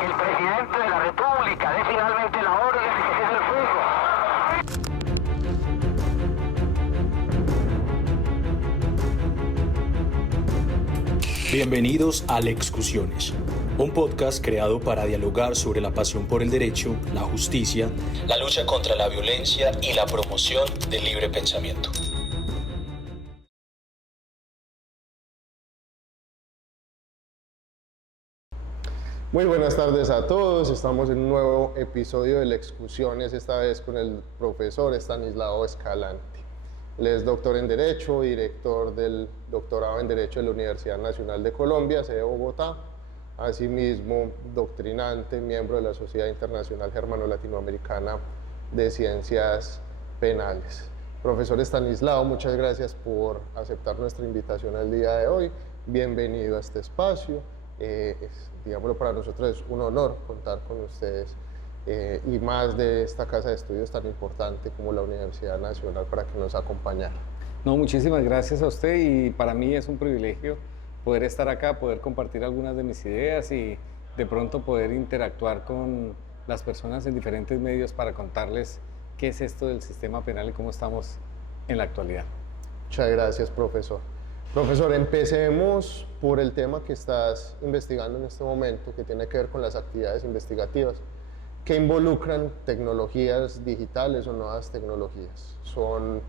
que el presidente de la República dé finalmente la orden de que cese el fuego. Bienvenidos a Lexcusiones, un podcast creado para dialogar sobre la pasión por el derecho, la justicia, la lucha contra la violencia y la promoción del libre pensamiento. Muy buenas tardes a todos, estamos en un nuevo episodio de Lexcusiones, esta vez con el profesor Estanislao Escalante. Él es doctor en Derecho, director del doctorado en Derecho de la Universidad Nacional de Colombia, sede Bogotá, asimismo doctrinante, miembro de la Sociedad Internacional Germano-Latinoamericana de Ciencias Penales. Profesor Estanislao, muchas gracias por aceptar nuestra invitación al día de hoy, bienvenido a este espacio. Digámoslo, para nosotros es un honor contar con ustedes y más de esta casa de estudios tan importante como la Universidad Nacional para que nos acompañara. No, muchísimas gracias a usted y para mí es un privilegio poder estar acá, poder compartir algunas de mis ideas y de pronto poder interactuar con las personas en diferentes medios para contarles qué es esto del sistema penal y cómo estamos en la actualidad. Muchas gracias, profesor. Profesor, empecemos por el tema que estás investigando en este momento, que tiene que ver con las actividades investigativas que involucran tecnologías digitales o nuevas tecnologías. Son,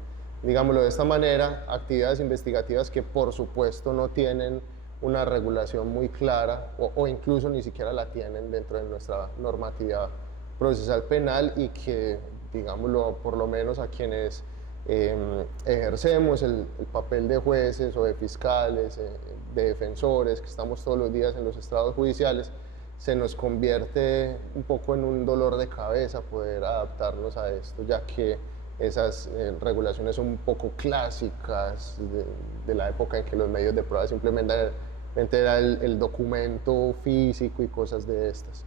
digámoslo de esta manera, actividades investigativas que por supuesto no tienen una regulación muy clara o incluso ni siquiera la tienen dentro de nuestra normatividad procesal penal y que, digámoslo, por lo menos a quienes ejercemos el papel de jueces o de fiscales, de defensores, que estamos todos los días en los estrados judiciales, se nos convierte un poco en un dolor de cabeza poder adaptarnos a esto, ya que esas regulaciones son un poco clásicas de la época en que los medios de prueba simplemente era el documento físico y cosas de estas.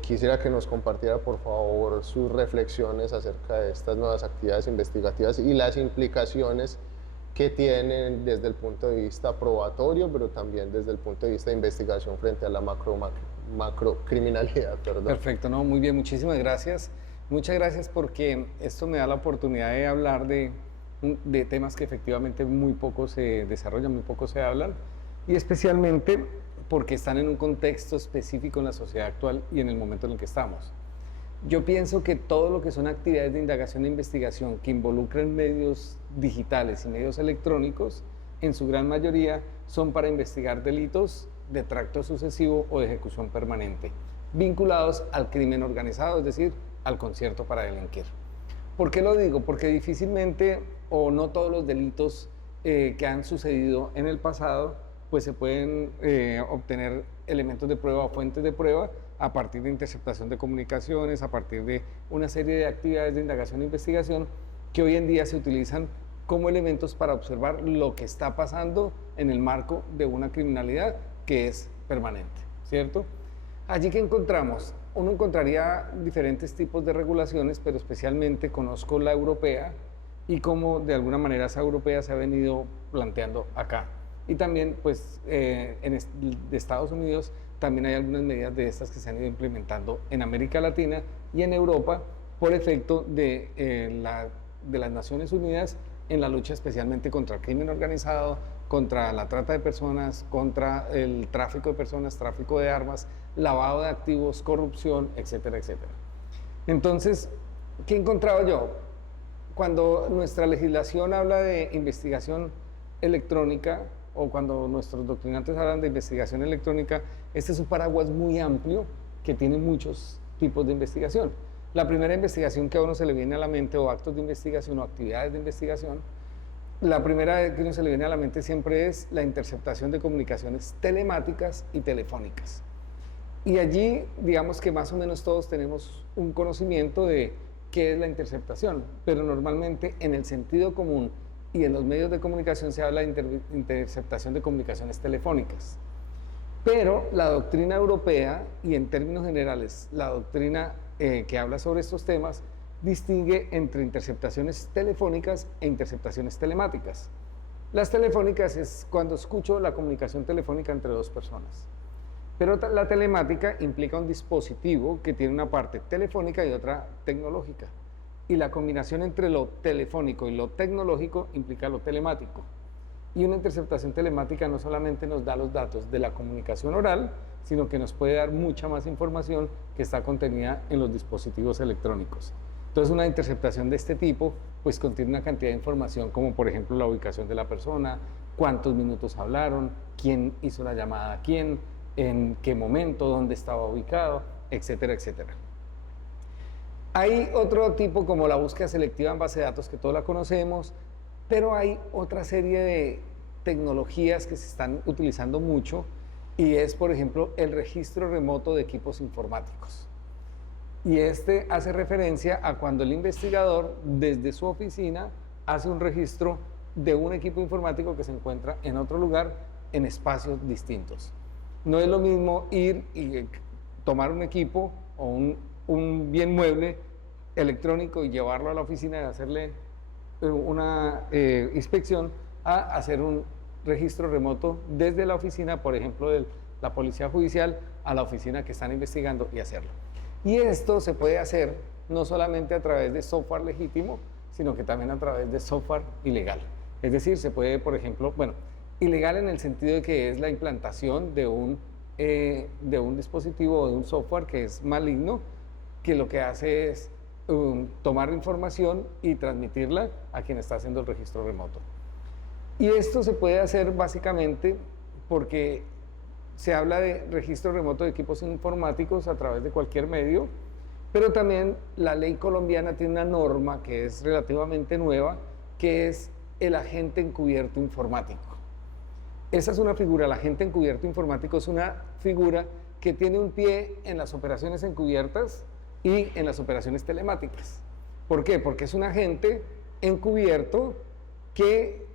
Quisiera que nos compartiera, por favor, sus reflexiones acerca de estas nuevas actividades investigativas y las implicaciones que tienen desde el punto de vista probatorio, pero también desde el punto de vista de investigación frente a la macrocriminalidad. Perfecto, no, muy bien, muchísimas gracias. Muchas gracias porque esto me da la oportunidad de hablar de temas que efectivamente muy poco se desarrollan, muy poco se hablan, y especialmente porque están en un contexto específico en la sociedad actual y en el momento en el que estamos. Yo pienso que todo lo que son actividades de indagación e investigación que involucran medios digitales y medios electrónicos, en su gran mayoría son para investigar delitos de tracto sucesivo o de ejecución permanente, vinculados al crimen organizado, es decir, al concierto para delinquir. ¿Por qué lo digo? Porque difícilmente o no todos los delitos que han sucedido en el pasado pues se pueden obtener elementos de prueba o fuentes de prueba a partir de interceptación de comunicaciones, a partir de una serie de actividades de indagación e investigación que hoy en día se utilizan como elementos para observar lo que está pasando en el marco de una criminalidad que es permanente, ¿cierto? Allí que encontramos, uno encontraría diferentes tipos de regulaciones, pero especialmente conozco la europea y cómo de alguna manera esa europea se ha venido planteando acá. Y también, pues, de Estados Unidos también hay algunas medidas de estas que se han ido implementando en América Latina y en Europa por efecto de las Naciones Unidas en la lucha especialmente contra el crimen organizado, contra la trata de personas, contra el tráfico de personas, tráfico de armas, lavado de activos, corrupción, etcétera, etcétera. Entonces, ¿qué he encontrado yo? Cuando nuestra legislación habla de investigación electrónica, o cuando nuestros doctrinantes hablan de investigación electrónica, este es un paraguas muy amplio que tiene muchos tipos de investigación. La primera investigación que a uno se le viene a la mente, o actos de investigación o actividades de investigación, la primera que a uno se le viene a la mente siempre es la interceptación de comunicaciones telemáticas y telefónicas. Y allí, digamos que más o menos todos tenemos un conocimiento de qué es la interceptación, pero normalmente en el sentido común y en los medios de comunicación se habla de interceptación de comunicaciones telefónicas. Pero la doctrina europea, y en términos generales la doctrina que habla sobre estos temas, distingue entre interceptaciones telefónicas e interceptaciones telemáticas. Las telefónicas es cuando escucho la comunicación telefónica entre dos personas. Pero la telemática implica un dispositivo que tiene una parte telefónica y otra tecnológica. Y la combinación entre lo telefónico y lo tecnológico implica lo telemático. Y una interceptación telemática no solamente nos da los datos de la comunicación oral, sino que nos puede dar mucha más información que está contenida en los dispositivos electrónicos. Entonces, una interceptación de este tipo pues contiene una cantidad de información como, por ejemplo, la ubicación de la persona, cuántos minutos hablaron, quién hizo la llamada a quién, en qué momento, dónde estaba ubicado, etcétera, etcétera. Hay otro tipo como la búsqueda selectiva en base de datos que todos la conocemos, pero hay otra serie de tecnologías que se están utilizando mucho y es, por ejemplo, el registro remoto de equipos informáticos. Y este hace referencia a cuando el investigador desde su oficina hace un registro de un equipo informático que se encuentra en otro lugar en espacios distintos. No es lo mismo ir y tomar un equipo o un bien mueble electrónico y llevarlo a la oficina y hacerle una inspección a hacer un registro remoto desde la oficina, por ejemplo, de la Policía Judicial a la oficina que están investigando y hacerlo. Y esto se puede hacer no solamente a través de software legítimo, sino que también a través de software ilegal. Es decir, se puede, por ejemplo, bueno, ilegal en el sentido de que es la implantación de un dispositivo o de un software que es maligno, que lo que hace es tomar información y transmitirla a quien está haciendo el registro remoto. Y esto se puede hacer básicamente porque se habla de registro remoto de equipos informáticos a través de cualquier medio, pero también la ley colombiana tiene una norma que es relativamente nueva, que es el agente encubierto informático. Esa es una figura, el agente encubierto informático es una figura que tiene un pie en las operaciones encubiertas y en las operaciones telemáticas. ¿Por qué? Porque es un agente encubierto que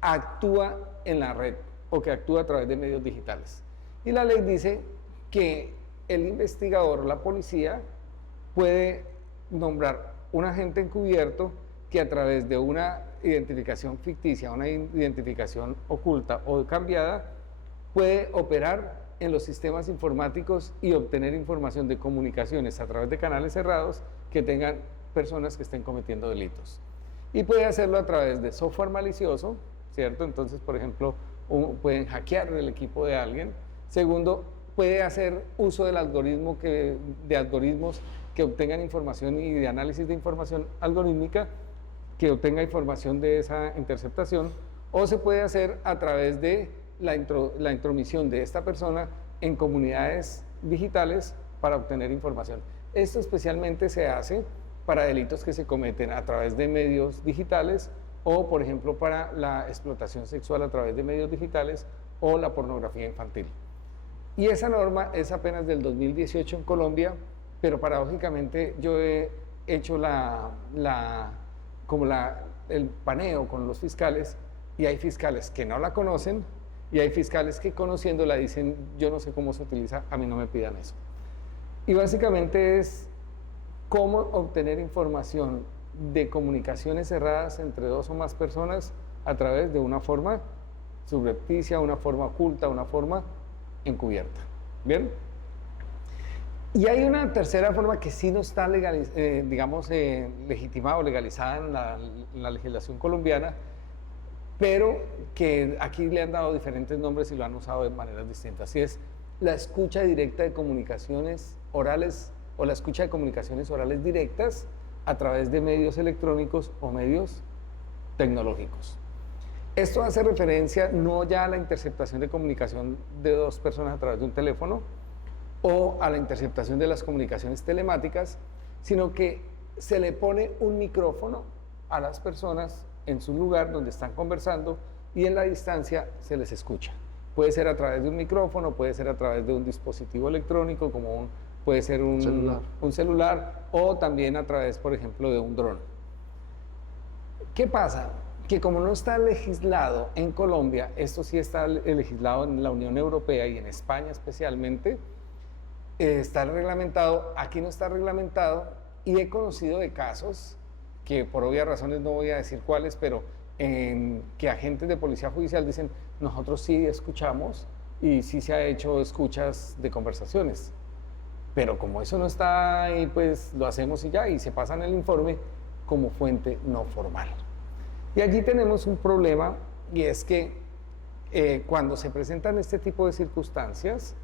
actúa en la red o que actúa a través de medios digitales. Y la ley dice que el investigador o la policía puede nombrar un agente encubierto que a través de una identificación ficticia, una identificación oculta o cambiada, puede operar en los sistemas informáticos y obtener información de comunicaciones a través de canales cerrados que tengan personas que estén cometiendo delitos. Y puede hacerlo a través de software malicioso, ¿cierto? Entonces, por ejemplo, pueden hackear el equipo de alguien. Segundo, puede hacer uso de algoritmos que obtengan información y de análisis de información algorítmica que obtenga información de esa interceptación, o se puede hacer a través de la intromisión de esta persona en comunidades digitales para obtener información. Esto especialmente se hace para delitos que se cometen a través de medios digitales o, por ejemplo, para la explotación sexual a través de medios digitales o la pornografía infantil. Y esa norma es apenas del 2018 en Colombia, pero paradójicamente yo he hecho el paneo con los fiscales y hay fiscales que no la conocen y hay fiscales que conociéndola dicen, yo no sé cómo se utiliza, a mí no me pidan eso. Y básicamente es cómo obtener información de comunicaciones cerradas entre dos o más personas a través de una forma subrepticia, una forma oculta, una forma encubierta. ¿Bien? Y hay una tercera forma que sí no está legitimada o legalizada en la legislación colombiana, pero que aquí le han dado diferentes nombres y lo han usado de maneras distintas. Y es la escucha directa de comunicaciones orales o la escucha de comunicaciones orales directas a través de medios electrónicos o medios tecnológicos. Esto hace referencia no ya a la interceptación de comunicación de dos personas a través de un teléfono o a la interceptación de las comunicaciones telemáticas, sino que se le pone un micrófono a las personas en su lugar donde están conversando y en la distancia se les escucha. Puede ser a través de un micrófono, puede ser a través de un dispositivo electrónico como puede ser un celular o también a través, por ejemplo, de un dron. ¿Qué pasa? Que como no está legislado en Colombia, esto sí está legislado en la Unión Europea y en España especialmente, está reglamentado, aquí no está reglamentado y he conocido de casos que por obvias razones no voy a decir cuáles, pero que agentes de policía judicial dicen, nosotros sí escuchamos y sí se ha hecho escuchas de conversaciones. Pero como eso no está ahí, pues lo hacemos y ya, y se pasa en el informe como fuente no formal. Y allí tenemos un problema, y es que cuando se presentan este tipo de circunstancias,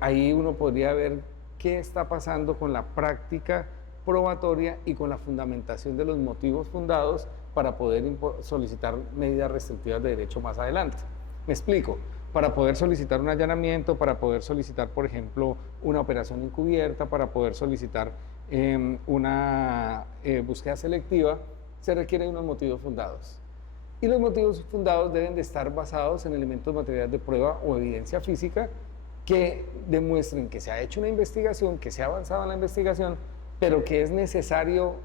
ahí uno podría ver qué está pasando con la práctica probatoria y con la fundamentación de los motivos fundados para poder solicitar medidas restrictivas de derecho más adelante. Me explico. Para poder solicitar un allanamiento, para poder solicitar, por ejemplo, una operación encubierta, para poder solicitar una búsqueda selectiva, se requieren unos motivos fundados. Y los motivos fundados deben de estar basados en elementos materiales de prueba o evidencia física que demuestren que se ha hecho una investigación, que se ha avanzado en la investigación, pero que es necesario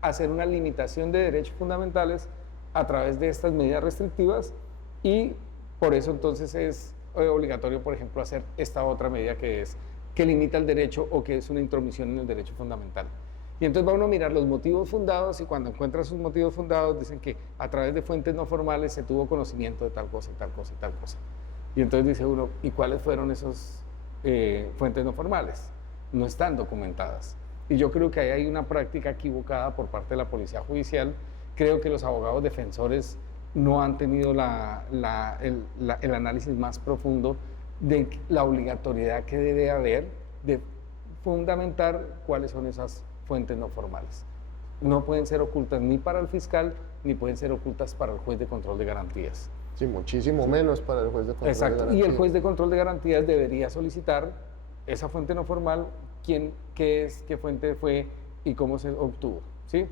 hacer una limitación de derechos fundamentales a través de estas medidas restrictivas, y por eso entonces es obligatorio, por ejemplo, hacer esta otra medida que limita el derecho o que es una intromisión en el derecho fundamental. Y entonces va uno a mirar los motivos fundados, y cuando encuentra sus motivos fundados dicen que a través de fuentes no formales se tuvo conocimiento de tal cosa y tal cosa y tal cosa. Y entonces dice uno, ¿y cuáles fueron esas fuentes no formales? No están documentadas. Y yo creo que ahí hay una práctica equivocada por parte de la Policía Judicial. Creo que los abogados defensores no han tenido el análisis más profundo de la obligatoriedad que debe haber de fundamentar cuáles son esas fuentes no formales. No pueden ser ocultas ni para el fiscal, ni pueden ser ocultas para el juez de control de garantías. Sí, muchísimo menos para el juez de control de Exacto, garantías. y el juez de control de garantías debería solicitar esa fuente no formal, qué es, qué fuente fue y cómo se obtuvo, ¿sí?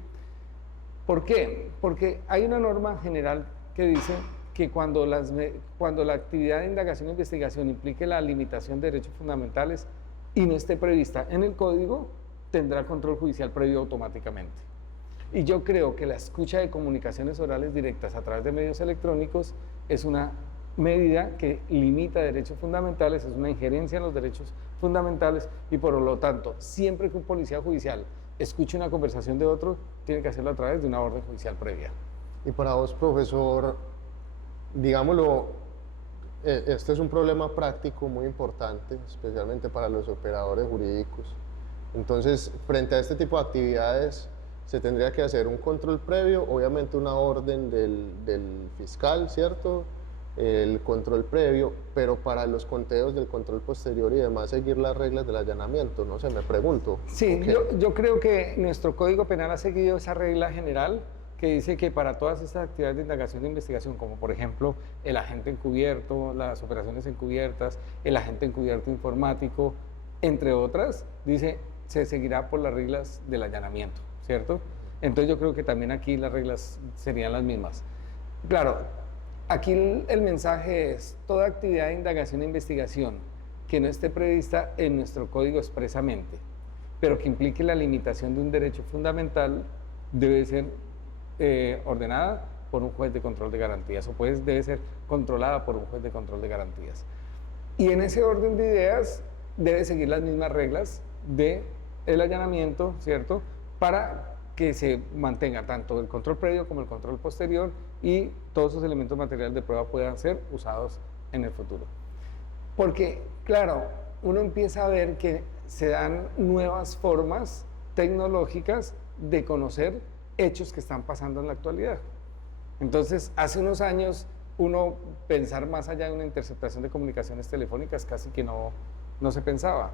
¿Por qué? Porque hay una norma general que dice que cuando la actividad de indagación e investigación implique la limitación de derechos fundamentales y no esté prevista en el código, tendrá control judicial previo automáticamente. Y yo creo que la escucha de comunicaciones orales directas a través de medios electrónicos es una medida que limita derechos fundamentales, es una injerencia en los derechos fundamentales, y por lo tanto, siempre que un policía judicial escuche una conversación de otro, tiene que hacerlo a través de una orden judicial previa. Y para vos, profesor, digámoslo, este es un problema práctico muy importante, especialmente para los operadores jurídicos. Entonces, frente a este tipo de actividades, se tendría que hacer un control previo, obviamente una orden del fiscal, ¿cierto? El control previo, pero para los conteos del control posterior y demás, seguir las reglas del allanamiento, no sé, me pregunto. Sí, Okay. yo creo que nuestro Código Penal ha seguido esa regla general que dice que para todas estas actividades de indagación e investigación, como por ejemplo el agente encubierto, las operaciones encubiertas, el agente encubierto informático, entre otras, dice, se seguirá por las reglas del allanamiento, ¿cierto? Entonces yo creo que también aquí las reglas serían las mismas. Claro, aquí el mensaje es, toda actividad de indagación e investigación que no esté prevista en nuestro código expresamente, pero que implique la limitación de un derecho fundamental, debe ser ordenada por un juez de control de garantías, o pues debe ser controlada por un juez de control de garantías. Y en ese orden de ideas debe seguir las mismas reglas del allanamiento, ¿cierto?, para que se mantenga tanto el control previo como el control posterior y todos esos elementos materiales de prueba puedan ser usados en el futuro. Porque, claro, uno empieza a ver que se dan nuevas formas tecnológicas de conocer hechos que están pasando en la actualidad. Entonces, hace unos años, uno pensar más allá de una interceptación de comunicaciones telefónicas casi que no se pensaba.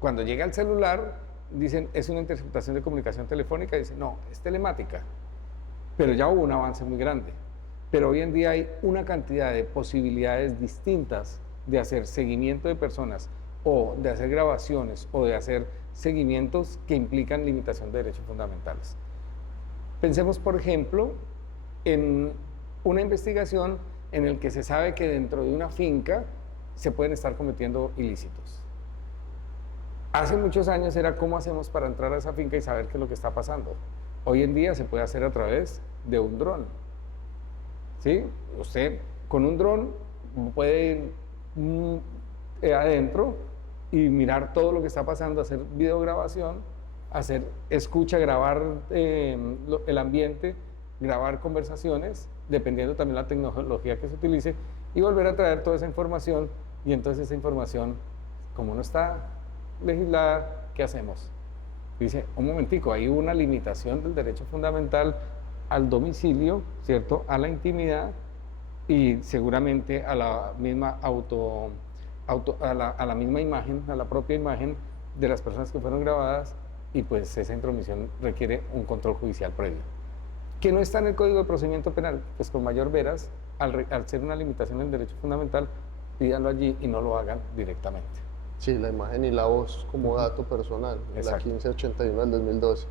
Cuando llega el celular, dicen, es una interceptación de comunicación telefónica, dicen, no, es telemática. Pero ya hubo un avance muy grande. Pero hoy en día hay una cantidad de posibilidades distintas de hacer seguimiento de personas o de hacer grabaciones o de hacer seguimientos que implican limitación de derechos fundamentales. Pensemos, por ejemplo, en una investigación en la que se sabe que dentro de una finca se pueden estar cometiendo ilícitos. Hace muchos años era cómo hacemos para entrar a esa finca y saber qué es lo que está pasando. Hoy en día se puede hacer a través de un dron. ¿Sí? Usted con un dron puede ir adentro y mirar todo lo que está pasando, hacer videograbación, hacer escucha, grabar el ambiente, grabar conversaciones, dependiendo también de la tecnología que se utilice, y volver a traer toda esa información y entonces esa información, como no está legislada, ¿qué hacemos? Dice, un momentico, hay una limitación del derecho fundamental al domicilio, ¿cierto? A la intimidad y seguramente a la misma a la misma imagen, a la propia imagen de las personas que fueron grabadas, y pues esa intromisión requiere un control judicial previo. Que no está en el Código de Procedimiento Penal, pues con mayor veras, al ser una limitación del derecho fundamental, pídanlo allí y no lo hagan directamente. Sí, la imagen y la voz como dato personal, la 1581 del 2012.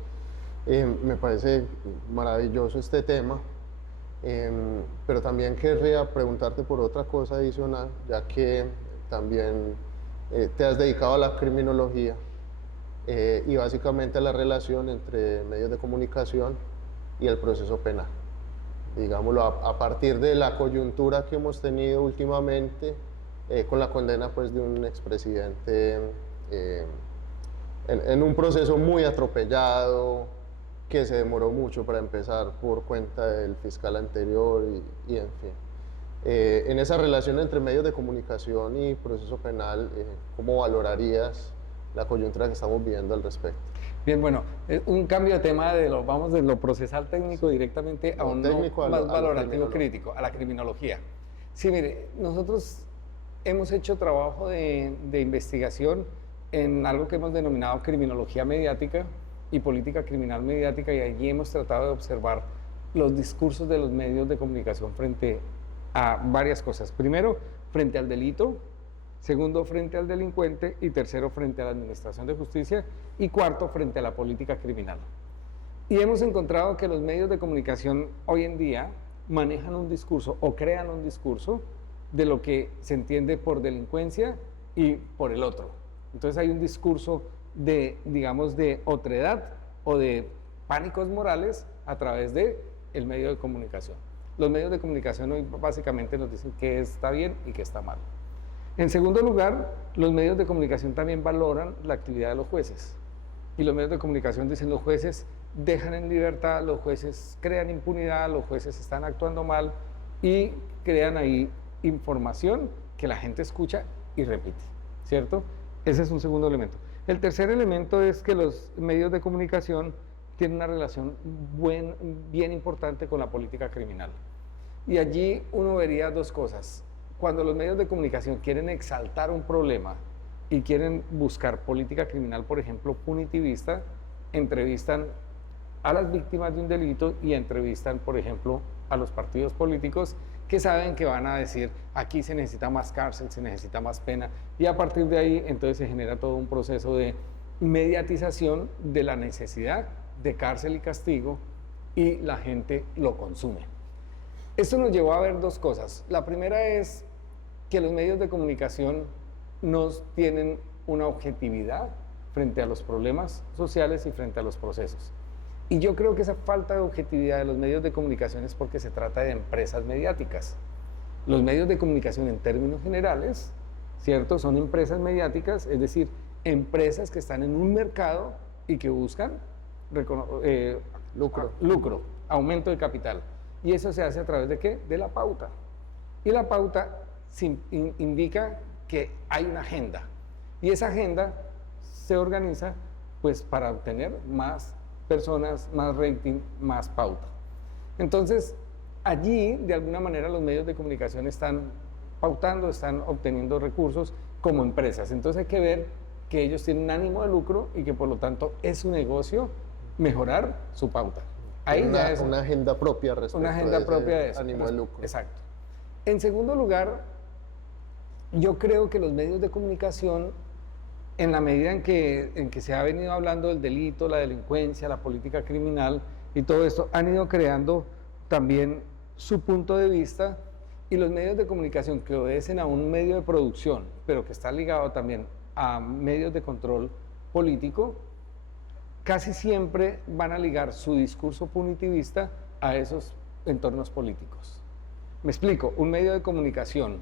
Me parece maravilloso este tema, pero también querría preguntarte por otra cosa adicional, ya que también te has dedicado a la criminología y básicamente a la relación entre medios de comunicación y el proceso penal. Digámoslo, a partir de la coyuntura que hemos tenido últimamente con la condena pues, de un expresidente en un proceso muy atropellado, que se demoró mucho para empezar por cuenta del fiscal anterior y en fin. En esa relación entre medios de comunicación y proceso penal, ¿cómo valorarías la coyuntura que estamos viviendo al respecto? Bien, bueno, un cambio de tema vamos de lo procesal técnico directamente a un técnico, más valorativo crítico, a la criminología. Sí, mire, nosotros hemos hecho trabajo de investigación en algo que hemos denominado criminología mediática y política criminal mediática, y allí hemos tratado de observar los discursos de los medios de comunicación frente a varias cosas. Primero, frente al delito. Segundo, frente al delincuente, y tercero, frente a la administración de justicia, y cuarto, frente a la política criminal. Y hemos encontrado que los medios de comunicación hoy en día manejan un discurso o crean un discurso de lo que se entiende por delincuencia y por el otro. Entonces hay un discurso de, digamos, de otredad o de pánicos morales a través del medio de comunicación. Los medios de comunicación hoy básicamente nos dicen qué está bien y qué está mal. En segundo lugar, los medios de comunicación también valoran la actividad de los jueces. Y los medios de comunicación dicen los jueces dejan en libertad, los jueces crean impunidad, los jueces están actuando mal y crean ahí información que la gente escucha y repite, ¿cierto? Ese es un segundo elemento. El tercer elemento es que los medios de comunicación tienen una relación bien importante con la política criminal. Y allí uno vería dos cosas. Cuando los medios de comunicación quieren exaltar un problema y quieren buscar política criminal, por ejemplo, punitivista, entrevistan a las víctimas de un delito y entrevistan, por ejemplo, a los partidos políticos que saben que van a decir aquí se necesita más cárcel, se necesita más pena, y a partir de ahí entonces se genera todo un proceso de mediatización de la necesidad de cárcel y castigo, y la gente lo consume. Esto nos llevó a ver dos cosas. La primera es que los medios de comunicación no tienen una objetividad frente a los problemas sociales y frente a los procesos. Y yo creo que esa falta de objetividad de los medios de comunicación es porque se trata de empresas mediáticas. Los medios de comunicación en términos generales, ¿cierto? Son empresas mediáticas, es decir, empresas que están en un mercado y que buscan lucro, aumento de capital. Y eso se hace a través de ¿qué? De la pauta. Y la pauta indica que hay una agenda. Y esa agenda se organiza pues para obtener más personas, más rating, más pauta. Entonces, allí, de alguna manera, los medios de comunicación están pautando, están obteniendo recursos como empresas. Entonces hay que ver que ellos tienen ánimo de lucro y que por lo tanto es su negocio mejorar su pauta. Ahí una agenda propia respecto de eso, ánimo de lucro. Exacto. En segundo lugar, yo creo que los medios de comunicación, en la medida en que se ha venido hablando del delito, la delincuencia, la política criminal y todo esto, han ido creando también su punto de vista, y los medios de comunicación que obedecen a un medio de producción, pero que está ligado también a medios de control político, casi siempre van a ligar su discurso punitivista a esos entornos políticos. Me explico, un medio de comunicación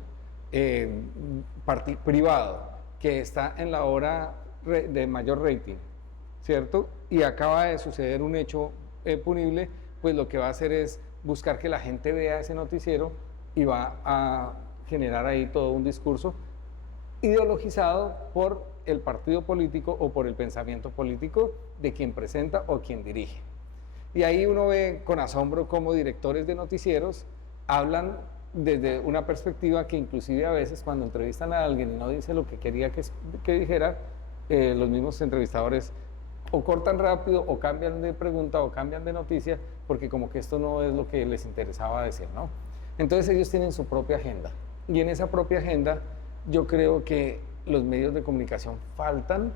privado que está en la hora de mayor rating, ¿cierto? Y acaba de suceder un hecho punible, pues lo que va a hacer es buscar que la gente vea ese noticiero y va a generar ahí todo un discurso ideologizado por el partido político o por el pensamiento político de quien presenta o quien dirige. Y ahí uno ve con asombro cómo directores de noticieros hablan desde una perspectiva que inclusive a veces cuando entrevistan a alguien y no dice lo que quería que dijera, los mismos entrevistadores o cortan rápido o cambian de pregunta o cambian de noticia porque como que esto no es lo que les interesaba decir, ¿no? Entonces ellos tienen su propia agenda y en esa propia agenda yo creo que los medios de comunicación faltan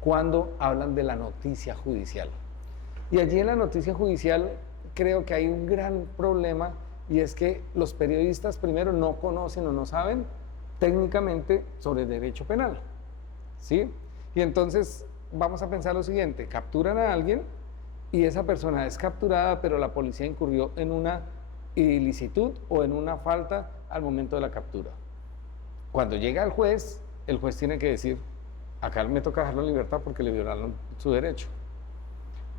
cuando hablan de la noticia judicial. Y allí en la noticia judicial creo que hay un gran problema y es que los periodistas primero no conocen o no saben técnicamente sobre derecho penal, ¿sí? Y entonces vamos a pensar lo siguiente, capturan a alguien y esa persona es capturada, pero la policía incurrió en una ilicitud o en una falta al momento de la captura. Cuando llega el juez tiene que decir, acá me toca dejarlo en libertad porque le violaron su derecho.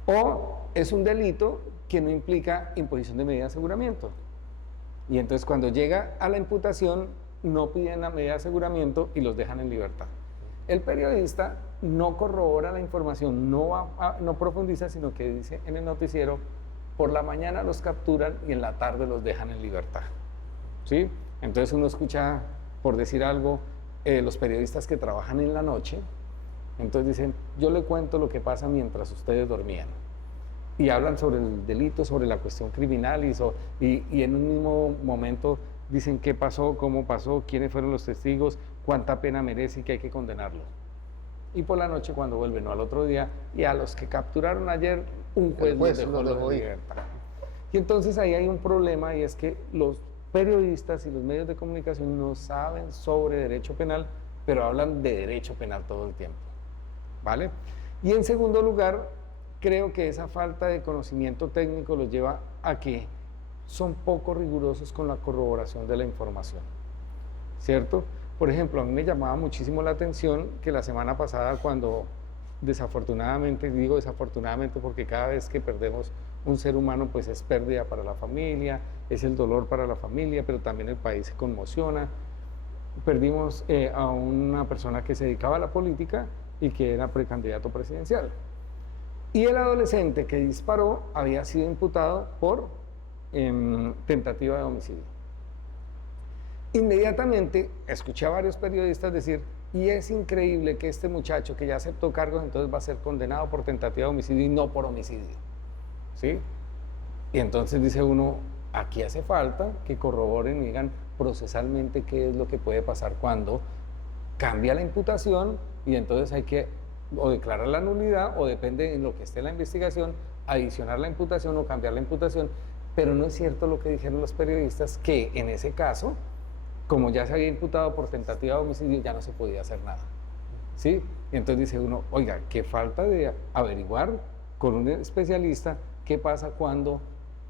O es un delito que no implica imposición de medida de aseguramiento. Y entonces cuando llega a la imputación, no piden la medida de aseguramiento y los dejan en libertad. El periodista no corrobora la información, no profundiza, sino que dice en el noticiero, por la mañana los capturan y en la tarde los dejan en libertad. ¿Sí? Entonces uno escucha, por decir algo, los periodistas que trabajan en la noche, entonces dicen, yo le cuento lo que pasa mientras ustedes dormían. Y hablan sobre el delito, sobre la cuestión criminal y en un mismo momento dicen qué pasó, cómo pasó, quiénes fueron los testigos, cuánta pena merece y que hay que condenarlo. Y por la noche cuando vuelven, no al otro día, y a los que capturaron ayer, un juez los dejó en libertad. Y entonces ahí hay un problema y es que los periodistas y los medios de comunicación no saben sobre derecho penal, pero hablan de derecho penal todo el tiempo, ¿vale? Y en segundo lugar, creo que esa falta de conocimiento técnico los lleva a que son poco rigurosos con la corroboración de la información, ¿cierto? Por ejemplo, a mí me llamaba muchísimo la atención que la semana pasada cuando desafortunadamente, digo desafortunadamente porque cada vez que perdemos un ser humano pues es pérdida para la familia, es el dolor para la familia, pero también el país se conmociona. Perdimos a una persona que se dedicaba a la política y que era precandidato presidencial. Y el adolescente que disparó había sido imputado por tentativa de homicidio. Inmediatamente escuché a varios periodistas decir, y es increíble que este muchacho que ya aceptó cargos, entonces va a ser condenado por tentativa de homicidio y no por homicidio, ¿sí? Y entonces dice uno, aquí hace falta que corroboren y digan procesalmente qué es lo que puede pasar cuando cambia la imputación y entonces hay que o declarar la nulidad o depende en lo que esté en la investigación, adicionar la imputación o cambiar la imputación, pero no es cierto lo que dijeron los periodistas que en ese caso, como ya se había imputado por tentativa de homicidio, ya no se podía hacer nada, ¿sí? Y entonces dice uno, oiga, qué falta de averiguar con un especialista qué pasa cuando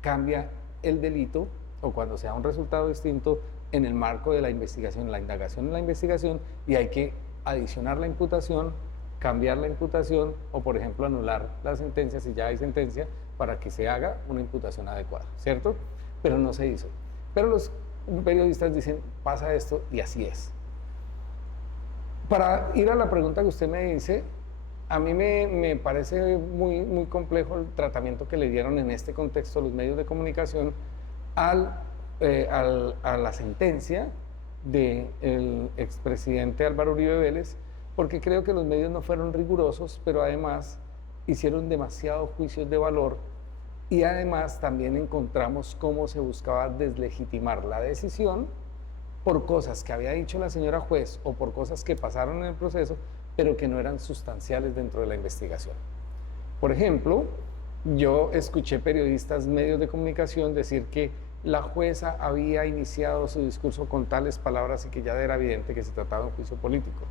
cambia el delito o cuando se da un resultado distinto en el marco de la investigación, la indagación en la investigación y hay que adicionar la imputación, cambiar la imputación o, por ejemplo, anular la sentencia si ya hay sentencia para que se haga una imputación adecuada, ¿cierto? Pero no se hizo. Pero los periodistas dicen, pasa esto y así es. Para ir a la pregunta que usted me dice, a mí me parece muy complejo el tratamiento que le dieron en este contexto los medios de comunicación a la sentencia del expresidente Álvaro Uribe Vélez, porque creo que los medios no fueron rigurosos, pero además hicieron demasiados juicios de valor y además también encontramos cómo se buscaba deslegitimar la decisión por cosas que había dicho la señora juez o por cosas que pasaron en el proceso, pero que no eran sustanciales dentro de la investigación. Por ejemplo, yo escuché periodistas, medios de comunicación decir que la jueza había iniciado su discurso con tales palabras y que ya era evidente que se trataba de un juicio político.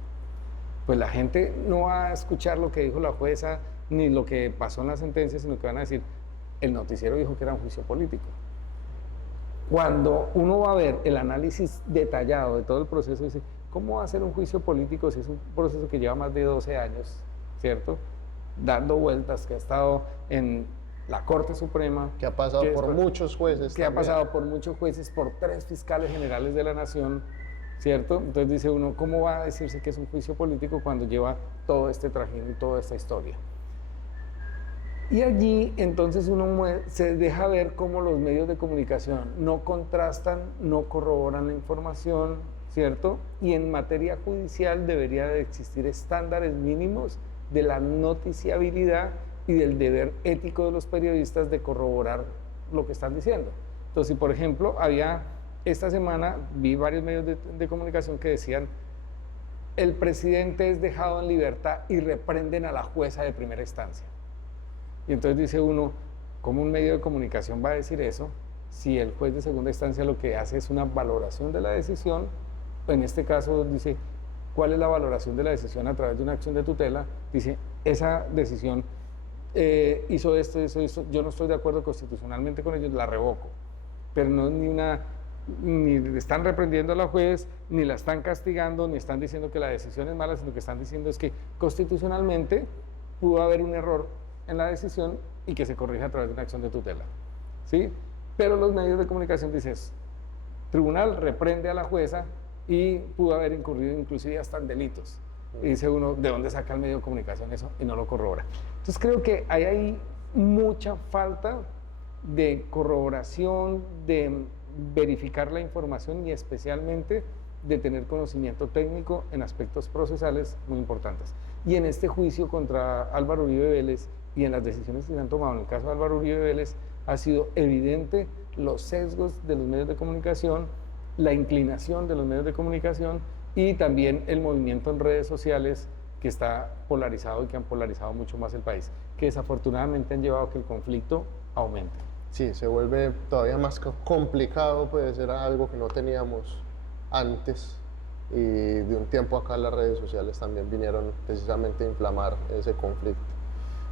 Pues la gente no va a escuchar lo que dijo la jueza ni lo que pasó en la sentencia, sino que van a decir, el noticiero dijo que era un juicio político. Cuando uno va a ver el análisis detallado de todo el proceso, dice, ¿cómo va a ser un juicio político si es un proceso que lleva más de 12 años, ¿cierto? Dando vueltas, que ha estado en la Corte Suprema. Que ha pasado por muchos jueces. Que ha pasado por muchos jueces, por 3 fiscales generales de la Nación, ¿cierto? Entonces dice uno, ¿cómo va a decirse que es un juicio político cuando lleva todo este trajín y toda esta historia? Y allí entonces uno se deja ver cómo los medios de comunicación no contrastan, no corroboran la información, ¿cierto? Y en materia judicial debería de existir estándares mínimos de la noticiabilidad y del deber ético de los periodistas de corroborar lo que están diciendo. Entonces, si por ejemplo, esta semana vi varios medios de comunicación que decían: el presidente es dejado en libertad y reprenden a la jueza de primera instancia. Y entonces dice uno, ¿cómo un medio de comunicación va a decir eso si el juez de segunda instancia lo que hace es una valoración de la decisión? En este caso dice, ¿cuál es la valoración de la decisión a través de una acción de tutela? Dice, esa decisión hizo esto, yo no estoy de acuerdo constitucionalmente con ellos, la revoco. Pero no es ni le están reprendiendo a la juez, ni la están castigando, ni están diciendo que la decisión es mala, sino que están diciendo es que constitucionalmente pudo haber un error en la decisión y que se corrija a través de una acción de tutela, ¿sí? Pero los medios de comunicación dicen, tribunal reprende a la jueza y pudo haber incurrido inclusive hasta en delitos. Y dice uno, ¿de dónde saca el medio de comunicación eso? Y no lo corrobora. Entonces creo que hay mucha falta de corroboración, de verificar la información y especialmente de tener conocimiento técnico en aspectos procesales muy importantes. Y en este juicio contra Álvaro Uribe Vélez y en las decisiones que se han tomado en el caso de Álvaro Uribe Vélez, ha sido evidente los sesgos de los medios de comunicación, la inclinación de los medios de comunicación y también el movimiento en redes sociales que está polarizado y que han polarizado mucho más el país, que desafortunadamente han llevado a que el conflicto aumente. Sí, se vuelve todavía más complicado, puede ser algo que no teníamos antes, y de un tiempo acá las redes sociales también vinieron precisamente a inflamar ese conflicto.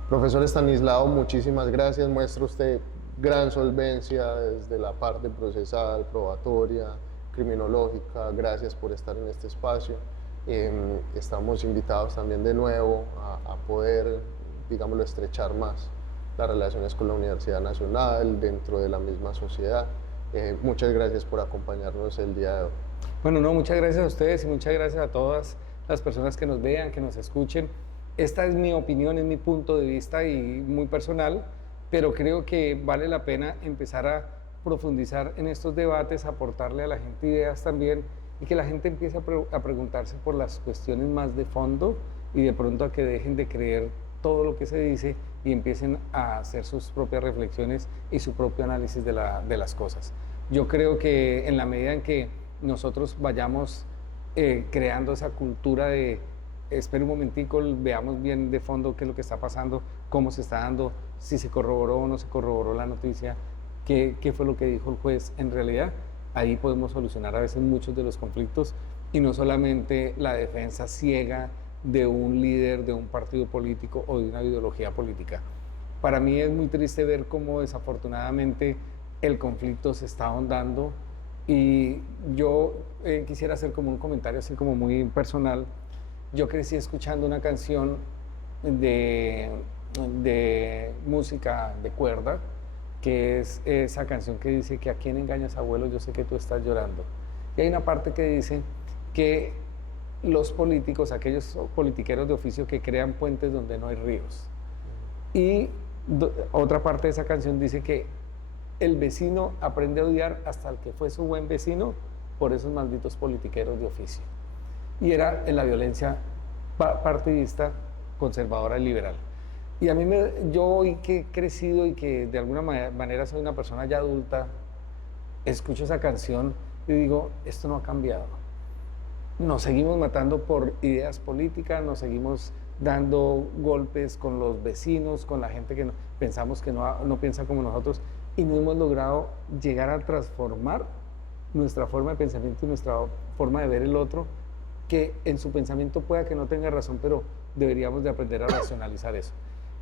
Profesor Estanislao, muchísimas gracias, muestra usted gran solvencia desde la parte procesal, probatoria, criminológica, gracias por estar en este espacio. Estamos invitados también de nuevo a poder, digámoslo, estrechar más las relaciones con la Universidad Nacional, dentro de la misma sociedad. Muchas gracias por acompañarnos el día de hoy. Bueno, no, muchas gracias a ustedes y muchas gracias a todas las personas que nos vean, que nos escuchen. Esta es mi opinión, es mi punto de vista y muy personal, pero creo que vale la pena empezar a profundizar en estos debates, aportarle a la gente ideas también y que la gente empiece a preguntarse por las cuestiones más de fondo y de pronto a que dejen de creer todo lo que se dice y empiecen a hacer sus propias reflexiones y su propio análisis de las cosas. Yo creo que en la medida en que nosotros vayamos creando esa cultura de espera un momentico, veamos bien de fondo qué es lo que está pasando, cómo se está dando, si se corroboró o no se corroboró la noticia, qué fue lo que dijo el juez en realidad, ahí podemos solucionar a veces muchos de los conflictos y no solamente la defensa ciega de un líder, de un partido político o de una ideología política. Para mí es muy triste ver cómo desafortunadamente el conflicto se está ahondando y yo quisiera hacer como un comentario así como muy personal. Yo crecí escuchando una canción de música de cuerda, que es esa canción que dice que a quién engañas, abuelo, yo sé que tú estás llorando. Y hay una parte que dice que los políticos, aquellos politiqueros de oficio que crean puentes donde no hay ríos. Y otra parte de esa canción dice que el vecino aprende a odiar hasta el que fue su buen vecino por esos malditos politiqueros de oficio. Y era en la violencia partidista, conservadora y liberal. Y a mí, yo hoy que he crecido y que de alguna manera soy una persona ya adulta, escucho esa canción y digo, esto no ha cambiado. Nos seguimos matando por ideas políticas, nos seguimos dando golpes con los vecinos, con la gente que pensamos que no piensa como nosotros y no hemos logrado llegar a transformar nuestra forma de pensamiento y nuestra forma de ver el otro, que en su pensamiento pueda que no tenga razón, pero deberíamos de aprender a racionalizar eso.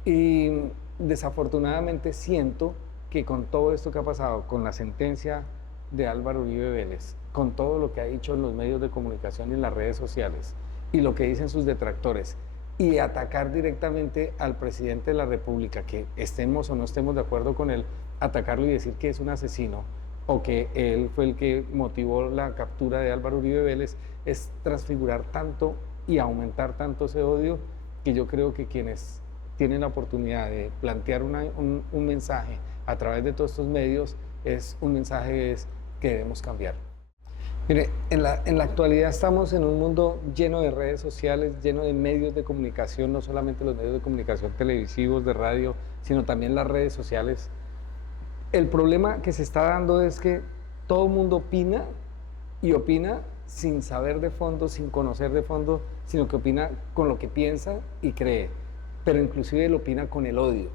Y desafortunadamente siento que con todo esto que ha pasado, con la sentencia de Álvaro Uribe Vélez, con todo lo que ha dicho en los medios de comunicación y en las redes sociales, y lo que dicen sus detractores, y atacar directamente al presidente de la República, que estemos o no estemos de acuerdo con él, atacarlo y decir que es un asesino, o que él fue el que motivó la captura de Álvaro Uribe Vélez, es transfigurar tanto y aumentar tanto ese odio, que yo creo que quienes tienen la oportunidad de plantear un mensaje a través de todos estos medios, es un mensaje que debemos cambiar. Mire, en la actualidad estamos en un mundo lleno de redes sociales, lleno de medios de comunicación, no solamente los medios de comunicación televisivos, de radio, sino también las redes sociales. El problema que se está dando es que todo el mundo opina y opina sin saber de fondo, sin conocer de fondo, sino que opina con lo que piensa y cree, pero inclusive lo opina con el odio.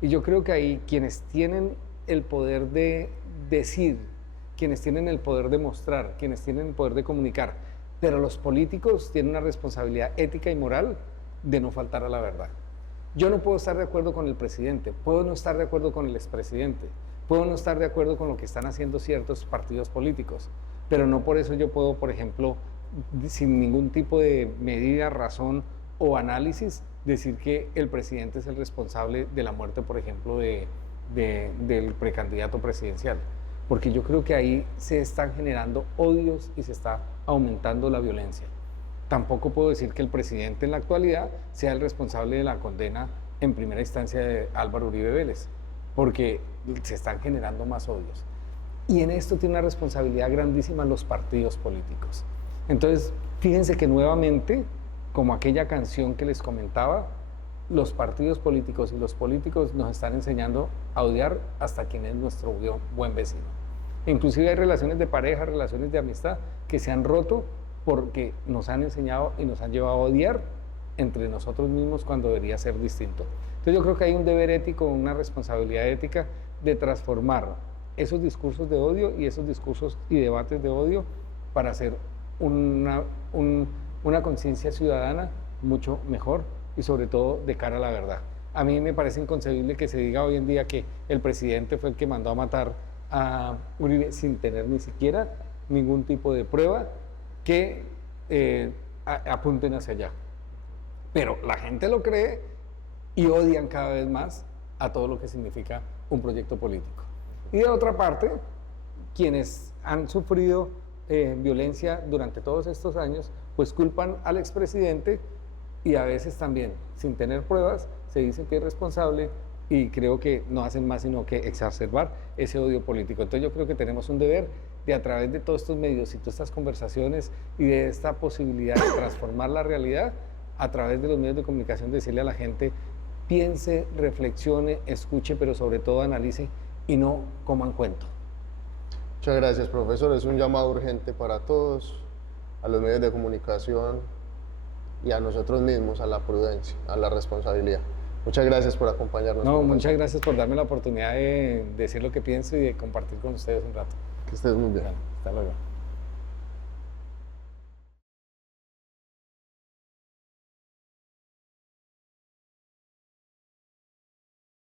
Y yo creo que ahí quienes tienen el poder de decir, quienes tienen el poder de mostrar, quienes tienen el poder de comunicar, pero los políticos tienen una responsabilidad ética y moral de no faltar a la verdad. Yo no puedo estar de acuerdo con el presidente, puedo no estar de acuerdo con el expresidente, puedo no estar de acuerdo con lo que están haciendo ciertos partidos políticos, pero no por eso yo puedo, por ejemplo, sin ningún tipo de medida, razón o análisis, decir que el presidente es el responsable de la muerte, por ejemplo, del precandidato presidencial. Porque yo creo que ahí se están generando odios y se está aumentando la violencia. Tampoco puedo decir que el presidente en la actualidad sea el responsable de la condena en primera instancia de Álvaro Uribe Vélez, porque se están generando más odios. Y en esto tiene una responsabilidad grandísima los partidos políticos. Entonces, fíjense que nuevamente, como aquella canción que les comentaba, los partidos políticos y los políticos nos están enseñando a odiar hasta quien es nuestro buen vecino. Inclusive hay relaciones de pareja, relaciones de amistad que se han roto porque nos han enseñado y nos han llevado a odiar entre nosotros mismos cuando debería ser distinto. Entonces yo creo que hay un deber ético, una responsabilidad ética de transformar esos discursos de odio y esos discursos y debates de odio para hacer una conciencia ciudadana mucho mejor y sobre todo de cara a la verdad. A mí me parece inconcebible que se diga hoy en día que el presidente fue el que mandó a matar a Uribe sin tener ni siquiera ningún tipo de prueba que apunten hacia allá. Pero la gente lo cree y odian cada vez más a todo lo que significa un proyecto político. Y de otra parte, quienes han sufrido violencia durante todos estos años, pues culpan al expresidente y a veces también, sin tener pruebas, se dice que es responsable y creo que no hacen más sino que exacerbar ese odio político. Entonces yo creo que tenemos un deber de, a través de todos estos medios y todas estas conversaciones y de esta posibilidad de transformar la realidad, a través de los medios de comunicación, decirle a la gente, piense, reflexione, escuche, pero sobre todo analice y no coman cuento. Muchas gracias, profesor. Es un llamado urgente para todos, a los medios de comunicación y a nosotros mismos, a la prudencia, a la responsabilidad. Muchas gracias por acompañarnos. No, muchas gracias por darme la oportunidad de decir lo que pienso y de compartir con ustedes un rato. Que estés muy bien. Bueno, hasta luego.